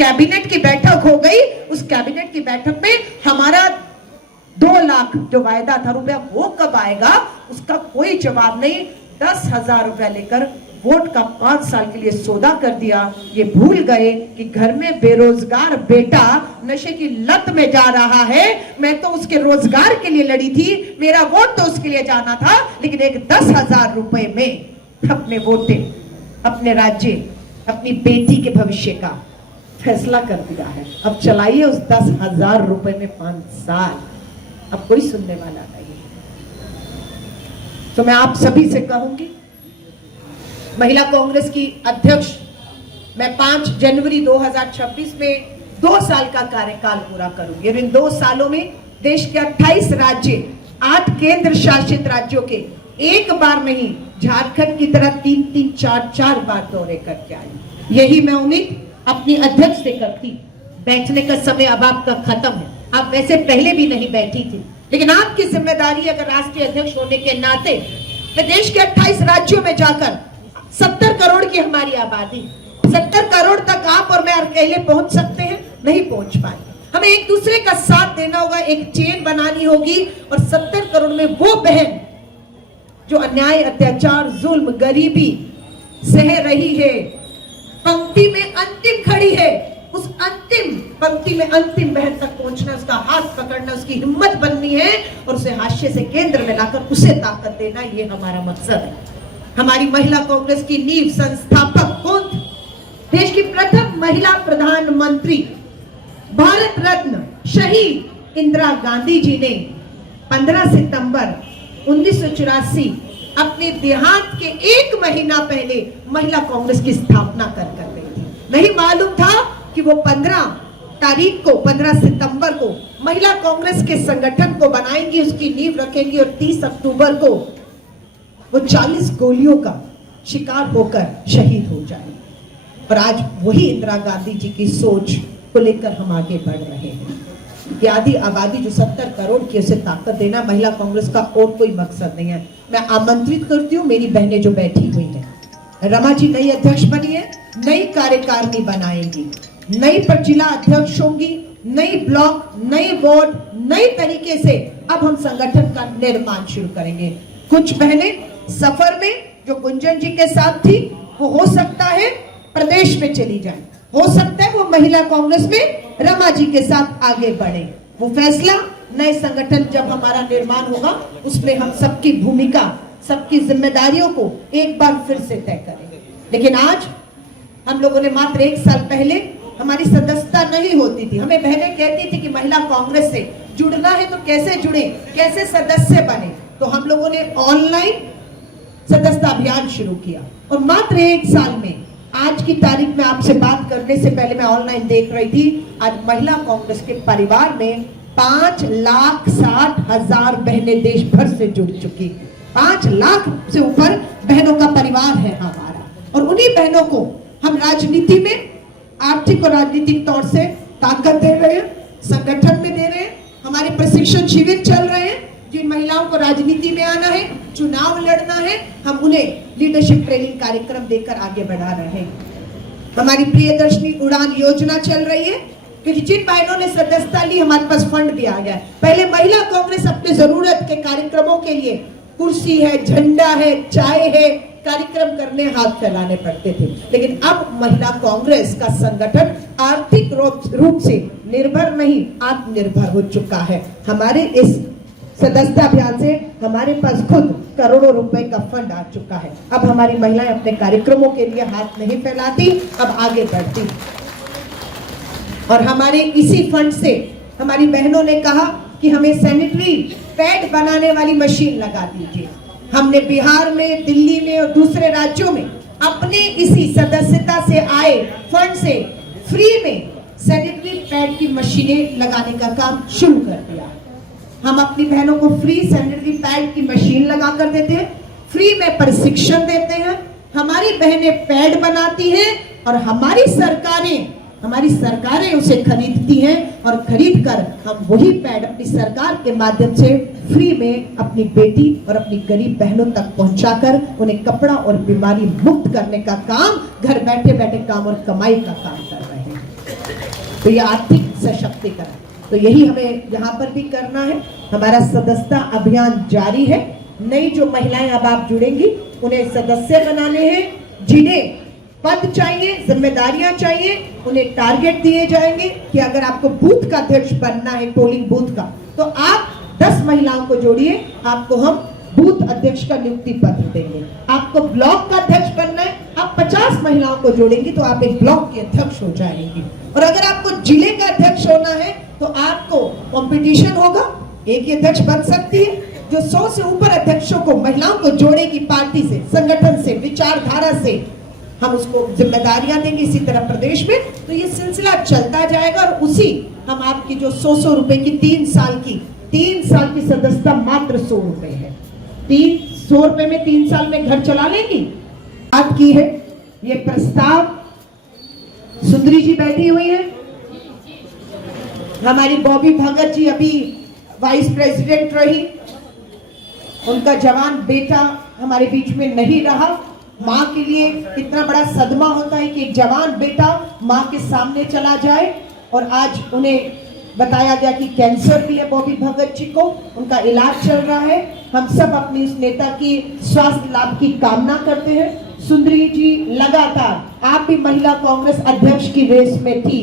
Cabinet की बैठक हो गई, उस कैबिनेट की बैठक में हमारा 2 लाख जो वायदा था रुपया वो कब आएगा उसका कोई जवाब नहीं। 10,000 रुपया लेकर वोट का 5 साल के लिए सौदा कर दिया। ये भूल गए कि घर में बेरोजगार बेटा नशे की लत में जा रहा है। मैं तो उसके रोजगार के लिए लड़ी थी, मेरा वोट तो उसके लिए जाना था, लेकिन एक 10,000 रुपए में अपने वोटे, अपने राज्य, अपनी बेटी के भविष्य का फैसला कर दिया है। अब चलाइए उस 10,000 रुपए में 5 साल। अब कोई सुनने वाला नहीं। तो मैं आप सभी से कहूंगी, महिला कांग्रेस की अध्यक्ष मैं 5 जनवरी 2026 में 2 साल का कार्यकाल पूरा करूंगी और इन 2 सालों में देश के 28 राज्य, 8 केंद्र शासित राज्यों के एक बार नहीं, झारखंड की तरह 3-3, 4-4 बार दौरे करके आई। यही मैं उम्मीद अपनी अध्यक्ष से करती। बैठने का समय अब आपका खत्म है। आप वैसे पहले भी नहीं बैठी थी, लेकिन आपकी जिम्मेदारी अगर राष्ट्रीय अध्यक्ष होने के नाते मैं देश के 28 राज्यों में जाकर 70 करोड़ की हमारी आबादी, 70 करोड़ तक आप और मैं अकेले पहुंच सकते हैं? नहीं पहुंच पाए। हमें एक दूसरे का साथ देना होगा, एक चेन बनानी होगी और 70 करोड़ में वो बहन जो अन्याय, अत्याचार, जुल्म, गरीबी सह रही है, पंक्ति में अंतिम खड़ी है, उस अंतिम पंक्ति में अंतिम बहन तक पहुंचना, उसका हाथ पकड़ना, उसकी हिम्मत बननी है और उसे हाशिए से केंद्र में लाकर उसे ताकत देना, ये हमारा मकसद है। हमारी महिला कांग्रेस की नींव संस्थापक कौन थी? देश की प्रथम महिला प्रधानमंत्री, भारत रत्न शहीद इंदिरा गांधी जी ने 15 सितंबर 1984 अपने देहांत के 1 महीना पहले महिला कांग्रेस की स्थापना कर गई थी। नहीं मालूम था कि वो 15 तारीख को, 15 सितंबर को महिला कांग्रेस के संगठन को बनाएंगी, उसकी नींव रखेंगी और 30 अक्टूबर को वो 40 गोलियों का शिकार होकर शहीद हो जाएंगे। और आज वही इंदिरा गांधी जी की सोच को लेकर हम आगे बढ़ रहे हैं। ये आधी आबादी जो 70 करोड़ की, उसे ताकत देना महिला कांग्रेस का और कोई मकसद नहीं है। मैं आमंत्रित करती हूँ मेरी बहनें जो बैठी हुई हैं, रमा जी नई अध्यक्ष बनी है, नई कार्यकारिणी बनाएंगी, नई पर जिला अध्यक्ष होंगी, नई ब्लॉक, नई वार्ड, नई तरीके से अब हम संगठन का निर्माण शुरू करेंगे। कुछ बहनें सफर में जो गुंजन जी के साथ थी, वो हो सकता है प्रदेश में चली जाए, हो सकता है वो महिला कांग्रेस में रमा जी के साथ आगे बढ़े। वो फैसला नए संगठन जब हमारा निर्माण होगा, उसमें हम सबकी भूमिका, सबकी जिम्मेदारियों को एक बार फिर से तय करेंगे। लेकिन आज हम लोगों ने मात्र 1 साल पहले, हमारी सदस्यता नहीं होती थी, हमें बहनें कहती थी कि महिला कांग्रेस से जुड़ना है तो कैसे जुड़े, कैसे सदस्य बने। तो हम लोगों ने ऑनलाइन सदस्यता अभियान शुरू किया और मात्र 1 साल में, आज की तारीख में आपसे बात करने से पहले मैं ऑनलाइन देख रही थी, आज महिला कांग्रेस के परिवार में 5,60,000 बहनें देश भर से जुड़ चुकी। 5 लाख से ऊपर बहनों का परिवार है हमारा और उन्हीं बहनों को हम राजनीति में आर्थिक और राजनीतिक तौर से ताकत दे रहे हैं, संगठन में दे रहे हैं। हमारे प्रशिक्षण शिविर चल रहे हैं, जिन महिलाओं को राजनीति में आना है, चुनाव लड़ना है, हम उन्हें लीडरशिप ट्रेनिंग कार्यक्रम देकर आगे बढ़ा रहे हैं। हमारी प्रियदर्शनी उड़ान योजना चल रही है, क्योंकि जिन बहनों ने सदस्यता ली हमारे पास फंड भी आ गया है। पहले महिला कांग्रेस अपने जरूरत के कार्यक्रमों के लिए कुर्सी है, झंडा है, चाय है, कार्यक्रम करने हाथ फैलाने पड़ते थे, लेकिन अब महिला कांग्रेस का संगठन आर्थिक रूप से निर्भर नहीं, आत्मनिर्भर हो चुका है। हमारे इस सदस्यता अभियान से हमारे पास खुद करोड़ों रुपए का फंड आ चुका है। अब हमारी महिलाएं अपने कार्यक्रमों के लिए हाथ नहीं फैलाती, अब आगे बढ़ती। और हमारे इसी फंड से हमारी बहनों ने कहा कि हमें सैनिटरी पैड बनाने वाली मशीन लगा दीजिए। हमने बिहार में, दिल्ली में और दूसरे राज्यों में अपने इसी सदस्यता से आए फंड से फ्री में सैनिटरी पैड की मशीनें लगाने का काम शुरू कर दिया। हम अपनी बहनों को फ्री सैनिटरी पैड की मशीन लगा कर देते हैं, फ्री में प्रशिक्षण देते हैं, हमारी बहनें पैड बनाती हैं और हमारी सरकारें उसे खरीदती हैं और खरीद कर हम वही पैड अपनी सरकार के माध्यम से फ्री में अपनी बेटी और अपनी गरीब बहनों तक पहुंचाकर उन्हें कपड़ा और बीमारी मुक्त करने का काम, घर बैठे बैठे काम और कमाई का काम कर रहे हैं। तो ये आर्थिक सशक्तिकरण, तो यही हमें यहाँ पर भी करना है। हमारा सदस्यता अभियान जारी है। नई जो महिलाएं अब आप जुड़ेंगी उन्हें सदस्य बनाने हैं। जिन्हें पद चाहिए, जिम्मेदारियां चाहिए, उन्हें टारगेट दिए जाएंगे कि अगर आपको बूथ का अध्यक्ष बनना है, पोलिंग बूथ का, तो आप 10 महिलाओं को जोड़िए, आपको हम बूथ अध्यक्ष का नियुक्ति पत्र देंगे। आपको ब्लॉक का अध्यक्ष बनना है, आप 50 महिलाओं को जोड़ेंगी तो आप एक ब्लॉक के अध्यक्ष हो जाएंगी। और अगर आपको जिले का अध्यक्ष होना है तो आपको कंपटीशन होगा, एक ही अध्यक्ष बन सकती है जो 100 से ऊपर अध्यक्षों को, महिलाओं को जोड़ेगी, पार्टी से, संगठन से, विचारधारा से हम उसको जिम्मेदारियां देंगे। इसी तरह प्रदेश में तो ये सिलसिला चलता जाएगा। और उसी हम आपकी जो 100 रुपए की 3 साल की सदस्यता मात्र 100 रुपए है। 100 रुपए में 3 साल में घर चला लेंगी। बात की है ये प्रस्ताव, सुंदरी जी बैठी हुई है, हमारी बॉबी भगत जी अभी वाइस प्रेसिडेंट रही, उनका जवान बेटा हमारे बीच में नहीं रहा। माँ के लिए कितना बड़ा सदमा होता है कि एक जवान बेटा माँ के सामने चला जाए। और आज उन्हें बताया गया कि कैंसर भी है बॉबी भगत जी को, उनका इलाज चल रहा है। हम सब अपनी उस नेता की स्वास्थ्य लाभ की कामना करते हैं। सुंदरी जी लगातार, आप भी महिला कांग्रेस अध्यक्ष की रेस में थी,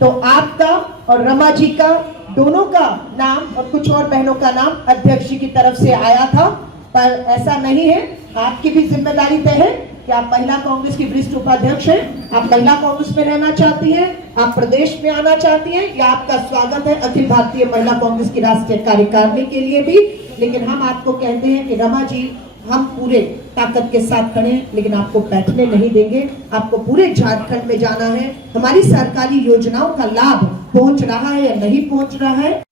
तो आपका और रमा जी का दोनों का नाम और कुछ और बहनों का नाम अध्यक्ष जी की तरफ से आया था, पर ऐसा नहीं है। आपकी भी जिम्मेदारी तय है कि आप महिला कांग्रेस की वरिष्ठ उपाध्यक्ष हैं, आप महिला कांग्रेस में रहना चाहती हैं, आप प्रदेश में आना चाहती हैं, या आपका स्वागत है अखिल भारतीय महिला कांग्रेस की राष्ट्रीय कार्यकारिणी के लिए भी। लेकिन हम आपको कहते हैं कि रमा जी, हम पूरे ताकत के साथ खड़े हैं, लेकिन आपको बैठने नहीं देंगे। आपको पूरे झारखंड में जाना है, हमारी सरकारी योजनाओं का लाभ पहुंच रहा है या नहीं पहुंच रहा है।